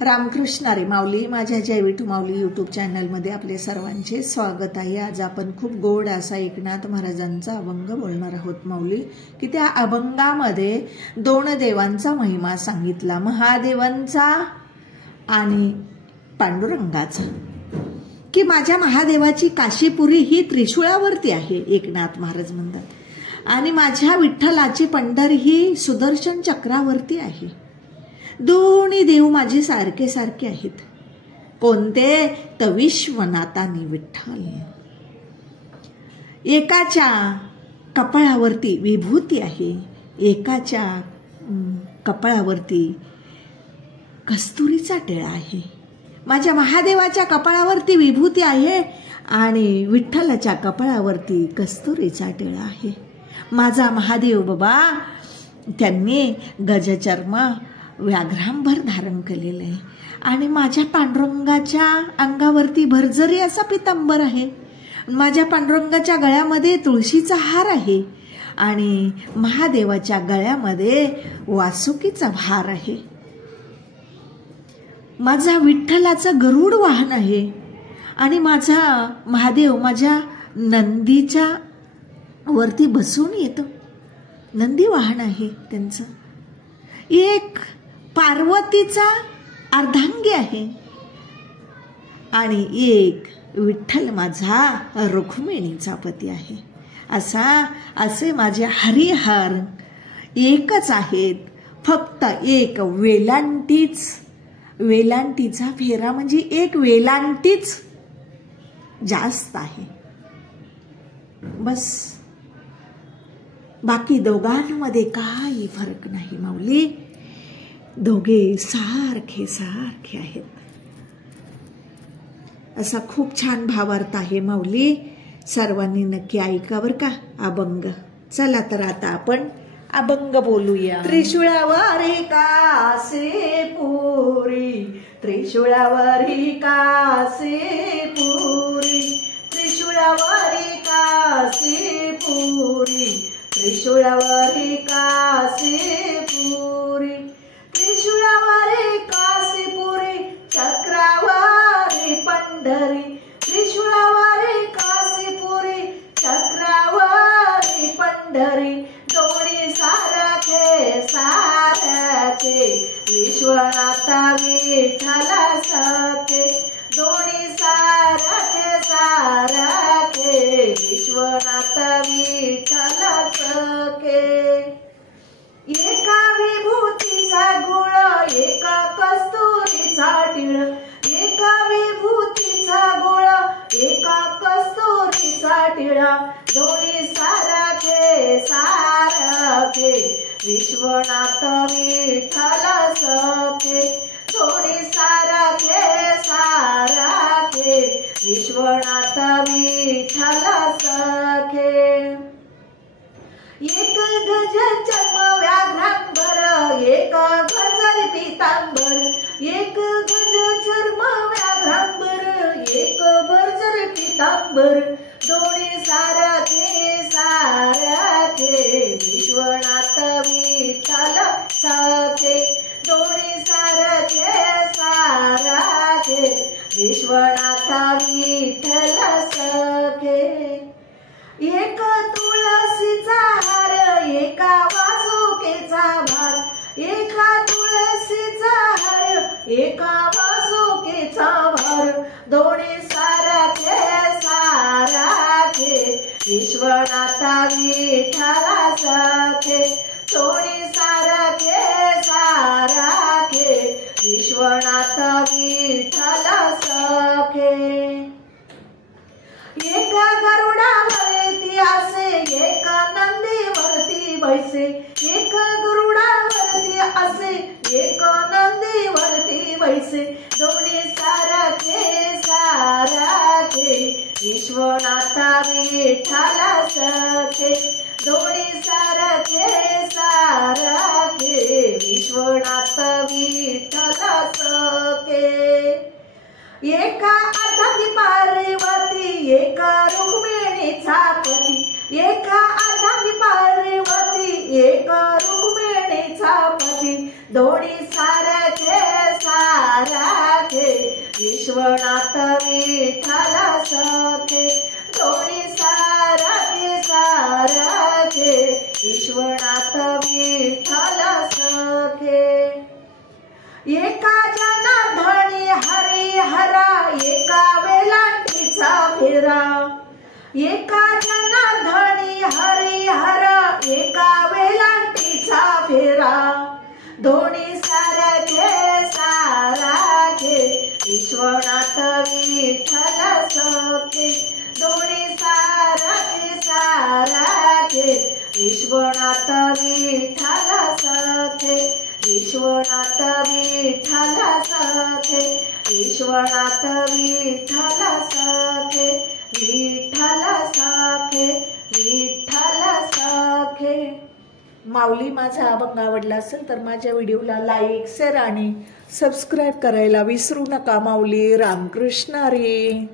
रामकृष्ण हरी माऊली. माझ्या जय विठू माऊली यूट्यूब चॅनलमध्ये आपले सर्वांचे स्वागत आहे. आज आपण खूप गोड असा एकनाथ महाराजांचा अभंग बोलणार आहोत माऊली. की त्या अभंगामध्ये दोन देवांचा महिमा सांगितला, महादेवांचा आणि पांडुरंगाचा. की माझ्या महादेवाची काशीपुरी ही त्रिशूळावरती आहे एकनाथ महाराज म्हणतात, आणि माझ्या विठ्ठलाची पंढरी ही सुदर्शन चक्रावरती आहे. दोन्ही देव माझे सारखे सारखे आहेत. कोणते? तर विश्वनाथ आणि विठ्ठल. एकाच्या कपाळावरती विभूती आहे, एकाच्या कपाळावरती कस्तुरीचा टिळा आहे. माझ्या महादेवाच्या कपाळावरती विभूती आहे आणि विठ्ठलाच्या कपाळावरती कस्तुरीचा टिळा आहे. माझा महादेव बाबा त्यांनी गजचर्म व्याघ्रांभर धारण केलेलं आहे, आणि माझ्या पांडुरंगाच्या अंगावरती भरजरी असा पितांबर आहे. माझ्या पांडुरंगाच्या गळ्यामध्ये तुळशीचा हार आहे, आणि महादेवाच्या गळ्यामध्ये वासुकीचा भार आहे. माझा विठ्ठलाचं गरुड वाहन आहे, आणि माझा महादेव माझ्या नंदीच्या वरती बसून येतो. नंदी वाहन आहे त्यांचं. एक पार्वतीचा अर्धांगी आहे, आणि एक विठ्ठल माझा रुक्मिणीचा पती आहे. असे माझे हरिहर एकच आहेत. फक्त एक वेलांटीचा फेरा म्हणजे एक वेलांटीच जास्त आहे, बस. बाकी दोघांमध्ये काही फरक नाही माऊली. दोघे सारखे सारखे आहेत. असा खूप छान भावार्थ आहे माऊली. सर्वांनी नक्की ऐका बरं का अभंग. चला तर आता आपण अभंग बोलूया. त्रिशूळावरी कासे पुरी, त्रिशूळावरी कासे पुरी, त्रिशूळावरी कासे पुरी, त्रिशूळावरी कासे पुरी, त्रिशूळावरी काशीपुरी चक्रावरी पंढरी, त्रिशूळावरी काशीपुरी चक्रावरी पंढरी, दोन्ही सारखे सारखे विश्वनाथ विठ्ठल सखे, दोन्ही सारखे सारखे विश्वनाथ विठ्ठल सखे. एका विभूतीचा गुळ, एका कस्तुरीचा टिळ, एका विभूतीचा गुळ, एका कस्तुरीचा टिळा, दोन्ही सारखे सारखे विश्वनाथ विठ्ठल सखे, दोन्ही सारखे सारखे विश्वनाथ विठ्ठल सखे. एक गज चर्म व्याघ्रांबर, एक भरजर पितांबर, एक गज चर्म व्याघ्रांबर, एक भरजर पितांबर, दोन्ही सारखे सारखे विश्वनाथ विठ्ठल सखे, दोन्ही सारखे सारखे विश्वनाथ विठ्ठल सखे. एक तुळशीचा हार, एका वासुकीचा भार, एका तुळशीचा हार, एका वासुकीचा भार, दोन्ही सारखे सारखे विश्वनाथ विठ्ठल सखे, दोन्ही सारखे सारखे विश्वनाथ विठ्ठल सखे. एका गरुडावरती असे, एका नंदीवरती बैसे, एक गरुडावरती असे, एक नंदीवरती बैसे, दोन्ही सारखे सारखे विश्वनाथ विठ्ठल सखे, दोन्ही सारखे सारखे विश्वनाथ विठ्ठल सखे. एका अर्धांगी पार्वती, एका रुक्मिणीचा पती, एका अर्धांगी पार्वती, एका रुक्मिणीचा पती, दोन्ही सारखे सार विश्वनाथ विठ्ठला सखे दोन्ही सारखे विश्वनाथ विठ्ठला सखे एका जनार्दनी हरिहरा एका वेलांटीचा फेरा एका जनार्दनी हरिहरा एका वेलांटीचा फेरा दोन्ही सारखे विश्वनाथ विठ्ठला सखे दोन्ही सारखे विश्वनाथ विठ्ठला सखे विश्वनाथ विठ्ठला सखे विश्वनाथ विठ्ठला सखे विठ्ठला सखे विठ्ठला सखे। माऊली माझा अभंग आवडला असेल तर माझ्या व्हिडिओला लाईक शेअर आणि सबस्क्राईब करायला विसरू नका माऊली। रामकृष्ण हरी।